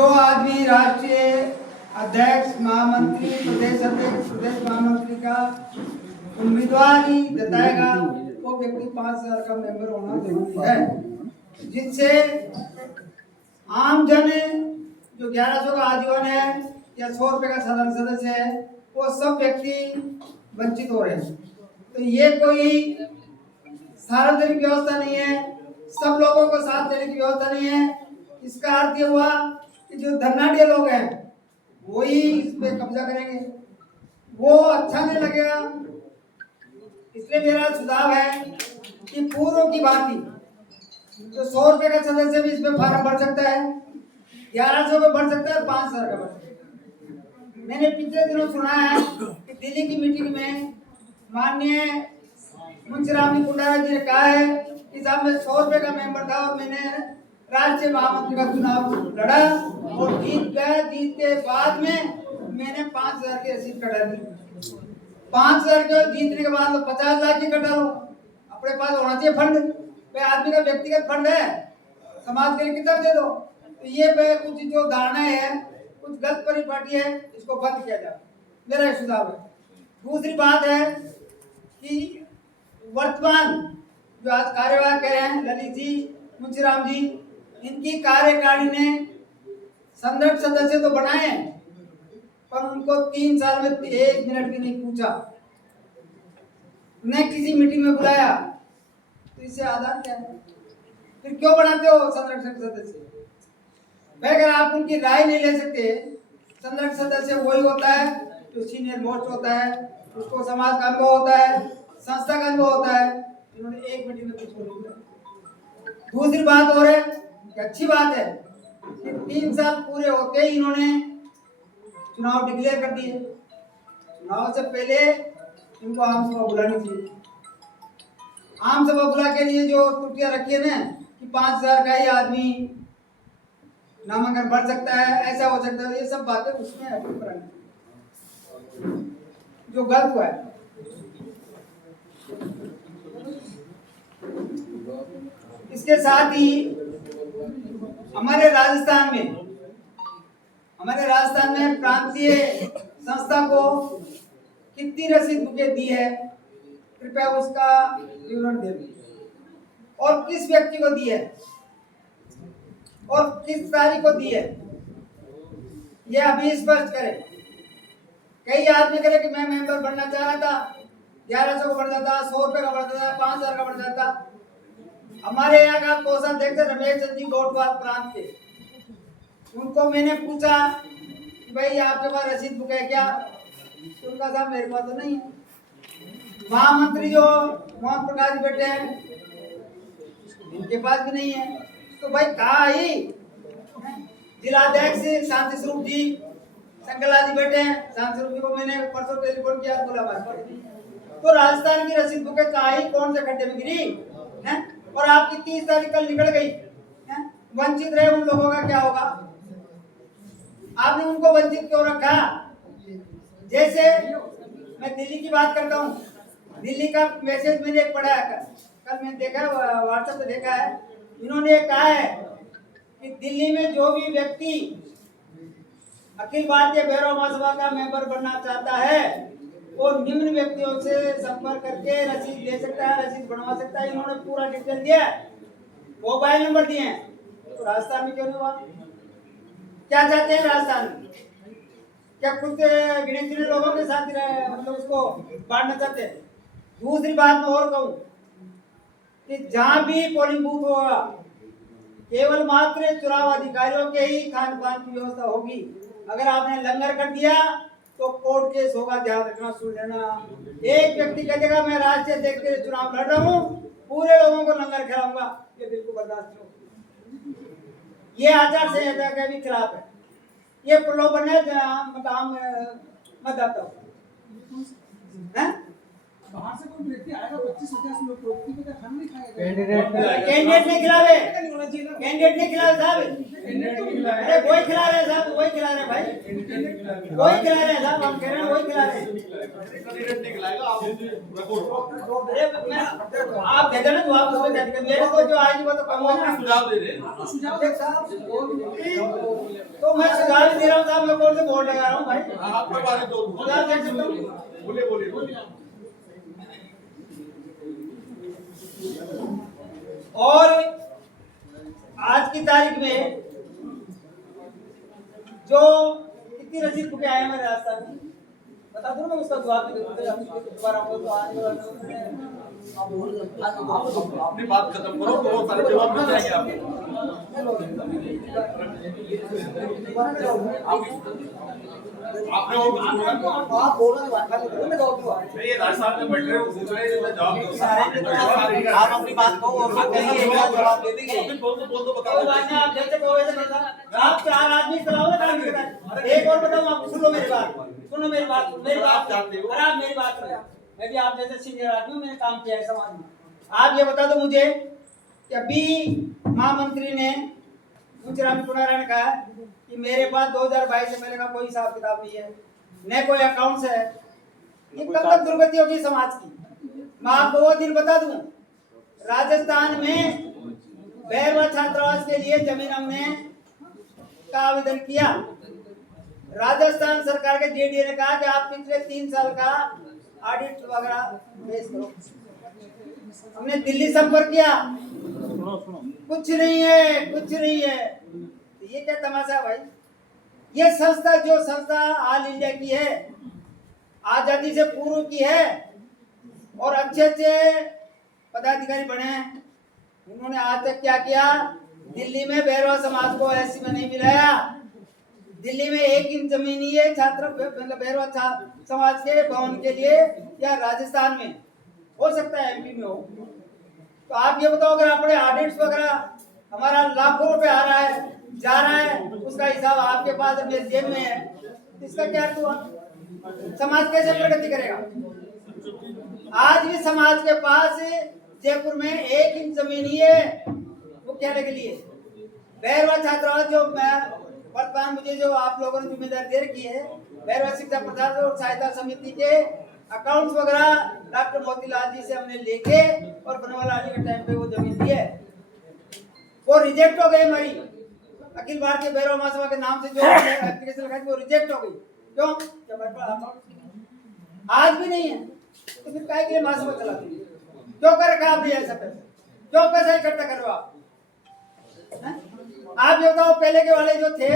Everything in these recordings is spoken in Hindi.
तो आज भी राष्ट्रीय अध्यक्ष, महामंत्री, प्रदेश अध्यक्ष, प्रदेश महामंत्री का उम्मीदवार ही जताएगा वो व्यक्ति 5,000 का मेंबर होना जरूरी है, जिससे आम जन जो 1100 का आजीवन है या 100 रुपए का साधारण सदस्य है वो सब व्यक्ति वंचित हो रहे हैं। तो ये कोई सार्वजनिक व्यवस्था नहीं है, सब लोगों को साथ देने की व्यवस्था नहीं है। इसका अर्थ ये हुआ कि जो धनाढ़ लोग हैं वही इस पे कब्जा करेंगे, वो अच्छा नहीं लगेगा। इसलिए मेरा सुझाव है कि पूर्व की भांति तो 100 रुपए का सदस्य भी इसमें फार्म भर सकता है, 1100 का भर सकता है, 5,000 का भर सकता है। मैंने पिछले दिनों सुना है कि दिल्ली की मीटिंग में माननीय मुंशीराम कुंडारा जी ने कहा है कि साहब मैं 100 रुपए का मेंबर था और मैंने राष्ट्रीय महामंत्री का चुनाव लड़ा और जीत गया। जीत के बाद में मैंने 5,000 की रसीद कटा दी। 5,000 के जीतने के बाद तो 50 लाख की कटा लो, अपने पास होना चाहिए फंड। भाई आदमी का व्यक्तिगत फंड है, समाज के लिए कितना दे दो। तो ये कुछ जो धारणा है, कुछ गलत परिपाटी है, इसको बंद किया जाए, मेरा सुझाव है। दूसरी बात है कि वर्तमान जो आज कार्यवाहक हैं ललित जी, मुंशीराम जी, इनकी कार्यकारिणी ने संदर्भ सदस्य तो बनाए पर उनको 3 साल में 1 मिनट भी नहीं पूछा, न किसी मीटिंग में बुलाया। तो इससे आधार क्या है? फिर क्यों बनाते हो संरक्षक सदस्य? भाई अगर आप उनकी राय नहीं ले सकते, संरक्षक सदस्य वही होता है जो सीनियर मोस्ट होता है, उसको समाज का अनुभव होता है, संस्था का अनुभव होता है। इन्होंने 1 मीटिंग में कुछ नहीं बोला। दूसरी बात और है कि अच्छी बात है कि 3 साल पूरे होते ही इन्होंने चुनाव डिक्लेयर कर दिए। चुनाव से पहले इनको आम सभा बुलानी चाहिए। आम सभा बुला के लिए जो त्रुटियां रखी है ना कि 5,000 का ही आदमी नामांकन भर सकता है, ऐसा हो सकता है, ये सब बातें उसमें जो गलत हुआ है। इसके साथ ही हमारे राजस्थान में प्रांतीय संस्था को कितनी रसीद बुकें दी है, कृपया उसका विवरण दे और किस व्यक्ति को दी है और किस तारीख को दी है, यह अभी स्पष्ट करें। कई आदमी करे कि मैं मेंबर बनना चाह रहा था, 1100 का बढ़ जाता, 100 रुपए का बढ़ जाता, 5,000 का बढ़ जाता। हमारे यहाँ का कोषाध्यक्ष रमेश चंद जी गोटवाल प्रांत के, उनको मैंने पूछा कि भाई आपके पास रसीद बुक है क्या? तो उनका साहब मेरे पास तो नहीं है। महामंत्री जो मोहन प्रकाश बेटे हैं इनके पास भी नहीं है। तो भाई कहा ही जिलाध्यक्ष शांति स्वरूप जी संकला जी बैठे हैं, शांति स्वरूप जी को मैंने परसों टेलीफोन किया, बोला बात। तो राजस्थान की रसीद बुकें कहा ही कौन से खड्डे में गिरी है? और आपकी 30 तारीख कल निकल गई है? वंचित रहे उन लोगों का क्या होगा? आपने उनको वंचित क्यों रखा? जैसे मैं दिल्ली की बात करता हूँ, दिल्ली का मैसेज मैंने पढ़ा है, कल मैंने देखा व्हाट्सएप पे देखा है, इन्होंने कहा है कि दिल्ली में जो भी व्यक्ति अखिल भारतीय भैरव महासभा का मेंबर बनना चाहता है वो निम्न व्यक्तियों से संपर्क करके रसीद ले सकता है, रसीद बनवा सकता है। इन्होंने पूरा डिटेल दिया, मोबाइल नंबर दिए हैं। तो राजस्थान में क्यों नहीं हुआ? क्या चाहते हैं राजस्थान में? क्या खुद गिने चुने लोगों के साथ मतलब उसको बांटना चाहते हैं? दूसरी बात मैं और कहूँ कि जहाँ भी पोलिंग बूथ होगा केवल मात्र चुनाव अधिकारियों के ही खान पान की व्यवस्था होगी। अगर आपने लंगर कर दिया तो कोर्ट केस होगा, ध्यान रखना, सुन लेना। एक व्यक्ति कह देगा मैं राष्ट्रीय अध्यक्ष के चुनाव लड़ रहा हूँ, पूरे लोगों को लंगर खिलाऊंगा, ये बिल्कुल बर्दाश्त नहीं। ये आचार संहिता के भी खिलाफ है, ये प्रलोभन है मतदाता बाहर से कोई व्यक्ति आएगा 25,000 लोग रोटी में खाना नहीं खाएगा। कैंडिडेट नहीं खिलावे, कैंडिडेट नहीं खिलावे साहब। अरे वही खिला रहे साहब, वही खिला रहे भाई, वही खिला रहे साहब, हम कह रहे हैं वही खिला रहे। कैंडिडेट नहीं खिलाएगा आप आप दे देना जवाब, तो मेरे को जो आएगी वो तो कम होगा। सुझाव दे रहे हैं, सुझाव साहब तो मैं सुझाव दे रहा हूँ साहब, मैं कोर्ट से बोर्ड लगा रहा हूँ भाई। आपका बारे दो सुझाव दे सकता हूँ। बोलिए बोलिए बोलिए। और आज की तारीख में जो कितनी रसीद बुकें आए हमारे राजस्थान में बता दो ना, उसका जवाब दे दो दोबारा आपको तो आने वाला अपनी बात खत्म करो तो वो सारे जवाब मिल जाएंगे आपको। आपने वो कुछ बोला? आप बोल रहे हैं मैं जवाब दूंगा। नहीं, ये राजस्थान में बैठ रहे हो, पूछ रहे हैं, मैं जवाब दूंगा। आप अपनी बात को और कहेंगे, एक बार जवाब दे देंगे। बोल दो बता कोई दो। बात नहीं, आप जैसे कहो वैसे करना। आप 4 आदमी चलाओ ना काम करता है। एक और बताऊं आपको, सुनो मेरी बात, सुनो मेरी बात, मेरी बात जानते हो। अरे आप मेरी बात सुनो, मैं भी आप जैसे सीनियर आदमी हूं, मैंने काम किया है समाज में। आप ये बता दो मुझे कि अभी महामंत्री ने मुंशीराम पुनारायण कहा कि मेरे पास 2022 से पहले का कोई हिसाब किताब नहीं है, न कोई अकाउंट्स है। ये कब तक दुर्गति होगी समाज की? मैं आपको वो दिन बता दूं, राजस्थान में भैरवा छात्रावास के लिए जमीन हमने का आवेदन किया। राजस्थान सरकार के जेडीए ने कहा कि आप पिछले 3 साल का ऑडिट वगैरह पेश करो। हमने दिल्ली संपर्क किया, कुछ नहीं है, कुछ नहीं है। तो ये क्या तमाशा है भाई? ये संस्था जो संस्था ऑल इंडिया की है, आजादी से पूर्व की है और अच्छे अच्छे पदाधिकारी बने हैं, उन्होंने आज तक क्या किया? दिल्ली में भैरवा समाज को एससी में नहीं मिलाया। दिल्ली में 1 इंच जमीन ही है छात्र मतलब भैरवा समाज के भवन के लिए, या राजस्थान में हो सकता है एमपी में हो। तो आप ये बताओ, अगर अपने ऑडिट्स वगैरह हमारा लाखों रुपए आ रहा है, जा रहा है, उसका हिसाब आपके पास मेरे जेब में है, तो इसका क्या अर्थ हुआ? समाज कैसे प्रगति करेगा? आज भी समाज के पास जयपुर में 1 इंच जमीन ही है, वो कहने के लिए भैरवा छात्रावास जो वर्तमान मुझे जो आप लोगों ने जिम्मेदारी दे रखी है, भैरवा शिक्षा प्रसाद और सहायता समिति के अकाउंट्स वगैरह डॉक्टर मोतीलाल जी से हमने लेके और बनवाला जी के टाइम पे वो जमीन दी है, वो रिजेक्ट हो गई हमारी। अखिल भारतीय भैरव महासभा के नाम से जो एप्लीकेशन लगाई वो रिजेक्ट हो गई। क्यों? आज भी नहीं है, तो फिर काहे के लिए महासभा चलाती है? क्यों कर रखा आपने ऐसा पैसा? क्यों पैसा इकट्ठा कर रहे हो आप? आप ये बताओ, पहले के वाले जो थे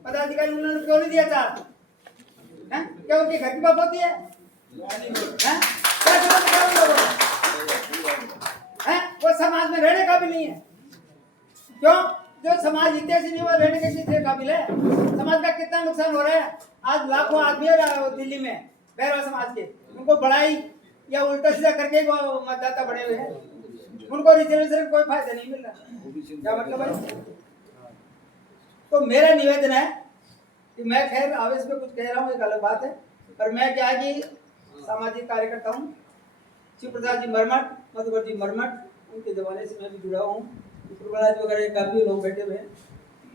पदाधिकारी, उन्होंने क्यों नहीं दिया चार्ज? क्या उनकी घर की बात होती है? वो समाज में रहने का भी नहीं है। क्यों? जो समाज हितैषी नहीं हुआ, रहने के काबिल है। समाज का कितना नुकसान हो रहा है? आज लाखों आदमी है दिल्ली में भैरवा समाज के, उनको बढ़ाई या उल्टा सीधा करके वो मतदाता बढ़े हुए हैं, उनको रिजर्वेशन कोई फायदा नहीं मिल रहा। क्या मतलब है? तो मेरा निवेदन है कि मैं खैर आवेश में कुछ कह रहा हूँ, एक अलग बात है, पर मैं क्या कि सामाजिक कार्यकर्ता हूँ। शिव प्रसाद जी मरमठ, मधुकर जी मरमठ, उनके जमाने से मैं भी जुड़ा हूँ। प्रहलाद वगैरह काफी लोग बैठे हुए हैं।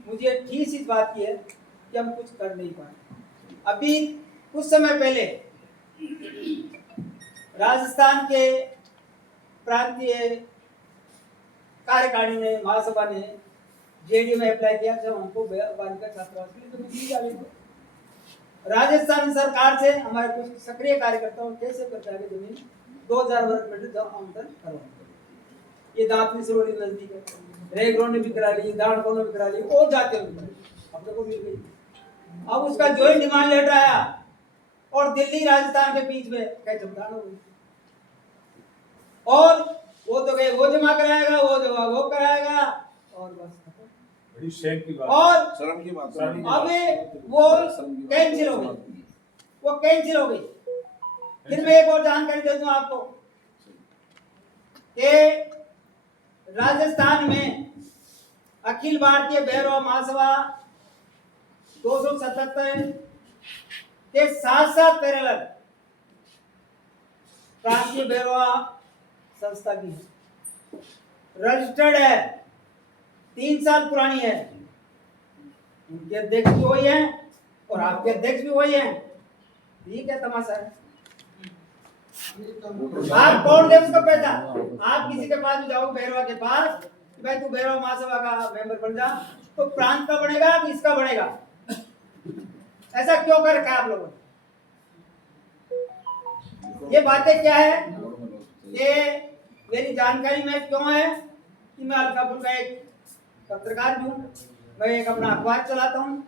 मुझे ठीक इस बात की है कि हम कुछ कर नहीं पाए। अभी कुछ समय पहले राजस्थान के प्रांतीय कार्यकारिणी ने, महासभा ने जेडीयू में अप्लाई किया, जब हमको बालिका छात्रावास के लिए तो दी जा रही थी। राजस्थान सरकार से हमारे कुछ सक्रिय कार्यकर्ताओं ने कैसे प्रकार की जमीन 2000 वर्ग मीटर आमदन करवाई। ये दांतनी सरोड़ी नजदीक है, रेगरोड ने भी करा ली, दाड़कों ने भी करा ली, और जाते हुए हम लोग को मिल गई। अब उसका ज्वाइंट डिमांड लेटर आया और दिल्ली राजस्थान के बीच में कई चमदान हो गई, और वो तो गए वो जमा कराएगा, वो जमा वो कराएगा, और बस बड़ी शेम की बात, और शर्म की बात। अब वो कैंसिल हो गई, वो कैंसिल हो गई। फिर मैं एक और जानकारी दे दूं आपको कि राजस्थान में अखिल भारतीय भैरव महासभा 277 के साथ पैरेलल प्रांतीय भैरवा संस्था की है, रजिस्टर्ड है, 3 साल पुरानी है। उनके अध्यक्ष भी वही है और आपके अध्यक्ष भी वही है। ये क्या तमाशा है? आप कौन दे उसको पैसा? आप किसी के पास भी जाओ, भैरवा के पास, भाई तू भैरव महासभा का मेंबर बन जा, तो प्रांत का बनेगा कि इसका बनेगा? ऐसा क्यों कर रखा है आप लोगों ने? ये बातें क्या है? ये मेरी जानकारी में क्यों है कि मैं अलकापुर का एक पत्रकार भी हूँ, मैं एक अपना अखबार चलाता हूँ,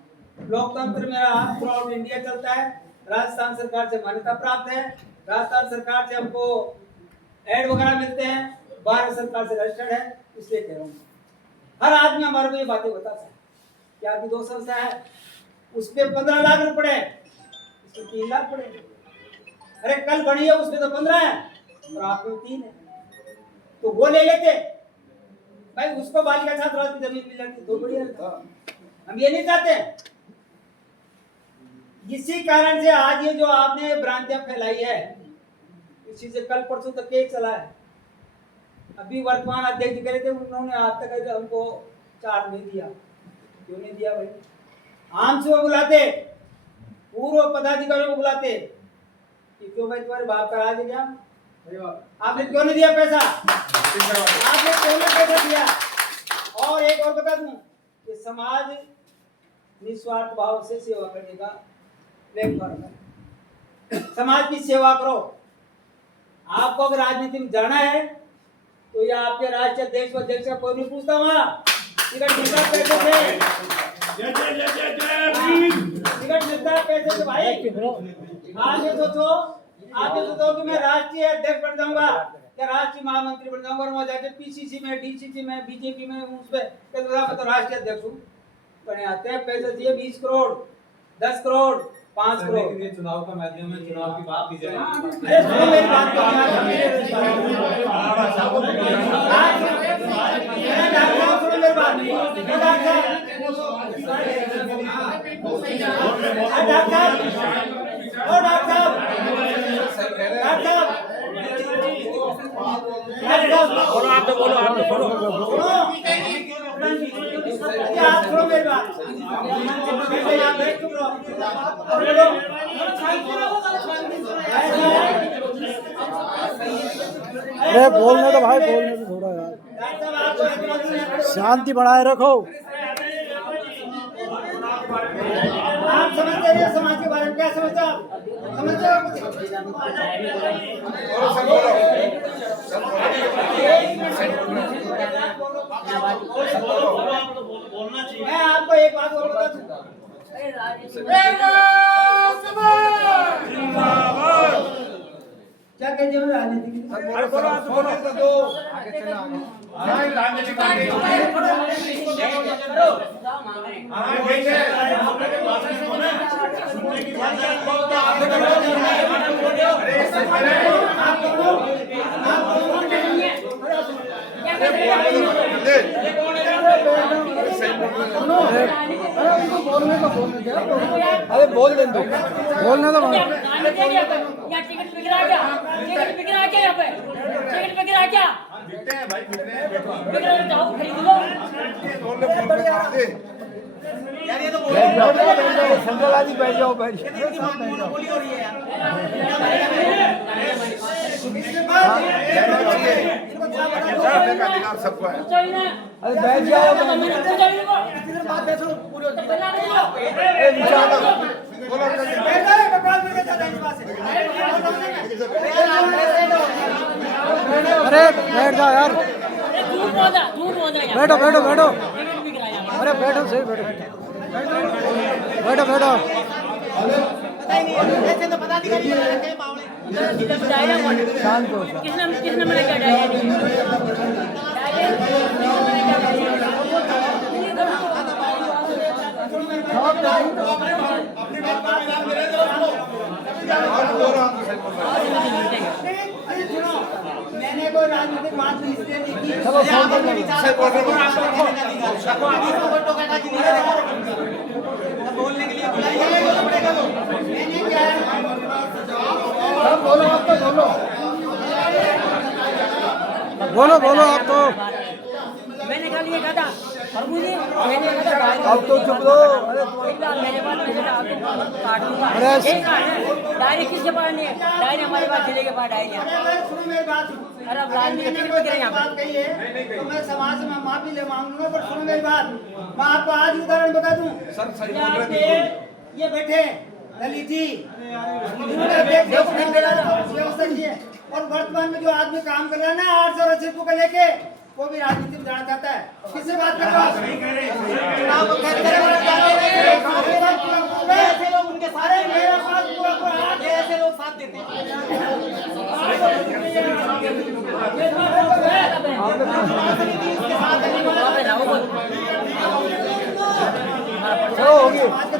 लोकतंत्र मेरा थ्रू आउट इंडिया चलता है, राजस्थान सरकार से मान्यता प्राप्त है, राजस्थान सरकार से हमको एड वगैरह मिलते हैं, भारत सरकार से रजिस्टर्ड है, इसलिए कह रहा हूँ। हर आदमी हमारे को ये बातें बताता है कि आपकी 2 संस्था है, उस पे 15 लाख रुपए है, इसमें 3 लाख पड़े। अरे कल बनी है उसमें तो 15 है और आपको 3 है, तो वो ले लेते भाई, उसको बालिका छात्रावास की जमीन मिल जाती तो बढ़िया था। हम ये नहीं चाहते। इसी कारण से आज ये जो आपने भ्रांतियां फैलाई है, इसी से कल परसों तक केस चला है। अभी वर्तमान अध्यक्ष कह रहे थे उन्होंने आज तक हमको चार्ज नहीं दिया। क्यों नहीं दिया भाई? आम से वो बुलाते, पूर्व पदाधिकारियों को बुलाते कि क्यों भाई तुम्हारे बाप का राज है क्या? आपने क्यों नहीं दिया पैसा? आपने क्यों नहीं पैसा दिया? और एक और बता दूं कि समाज निस्वार्थ भाव से सेवा करने का प्लेटफॉर्म है। समाज की सेवा करो। आपको अगर राजनीति में जाना है तो ये आपके राष्ट्रीय अध्यक्ष व अध्यक्ष का कोई नहीं पूछता वहाँ टिकट मिलता है पैसे से, टिकट मिलता है पैसे से भाई। आप ये सोचो कि मैं राष्ट्रीय अध्यक्ष बन जाऊंगा या राष्ट्रीय महामंत्री बन जाऊंगा और वहाँ जाके पीसीसी में, डीसीसी में, बीजेपी में, उसमें तो राष्ट्रीय अध्यक्ष हूँ। बने आते हैं पैसे दिए 20 करोड़, 10 करोड़, 5 करोड़। चुनाव का माध्यम है, चुनाव की बात की जाए। अरे सुनो मेरी बात को, सुनो मेरी बोलो आप तो बोलो आप तो बोलो अरे बोलने तो भाई, बोलने तो थोड़ा यार, शांति बनाए रखो। आप समझते हैं समाज के बारे में? क्या समझते हो आप? समझते हो? मैं आपको एक बात और बता दूं, क्या कहते हैं राजनीति की? अरे बोल दे दो, बोलने तो भाई। या टिकट बिक रहा क्या? टिकट बिक रहा क्या? यहाँ पे टिकट बिक रहा क्या? बिकते हैं भाई, बिक रहे हैं, बिक रहा है तो खरीद लो। यार ये तो संजय लाजी बैठ जाओ, बैठ बोली हो रही है यार। सबको है। पूछो ही ना। अरे बैठ जाओ। पूछो ही अरे बैठ जाओ यार, दूर पहुंचा यार। बैठो बैठो बैठो। टिकट बिक रहा है यहाँ अरे बैठो सही, बैठो बैठो बैठो। पता ही नहीं है, ऐसे तो पदाधिकारी बना रखे हैं मामले। पे। डायरिया कौन? शांत हो। किसने मना किया डायरिया नहीं? मैंने कोई राजनीतिक बात इसलिए नहीं की। चलो शांत हो जाओ। बोलने के लिए बुलाइए पड़ेगा तो। मैंने क्या बोलो आप तो, बोलो बोलो आप तो। मैंने कल ये कहा था मैंने कहा था अब तो चुप लो। अरे मेरे पास पैसे डाल दो, काट दूंगा। अरे एक डायरी किसके पास नहीं है? डायरी हमारे पास जिले के पास डायरी है। सुनो मेरी बात। अरे अब राजनीति मैंने में कोई गिरे यहाँ बात पे। कही है तो मैं समाज से माफी ले मांग लूंगा, पर सुनो मेरी बात। मैं आपको आज उदाहरण बता दूं। ये बैठे ललित जी इन्होंने व्यवस्था की है। और वर्तमान में जो आदमी काम कर रहा है ना 800 रसीदों को लेके वो भी राजनीति में जाना चाहता है। किसी बात पे ऐसे लोग उनके सारे मेरा पास पूरा ऐसे लोग साथ देते हैं होगी हाथ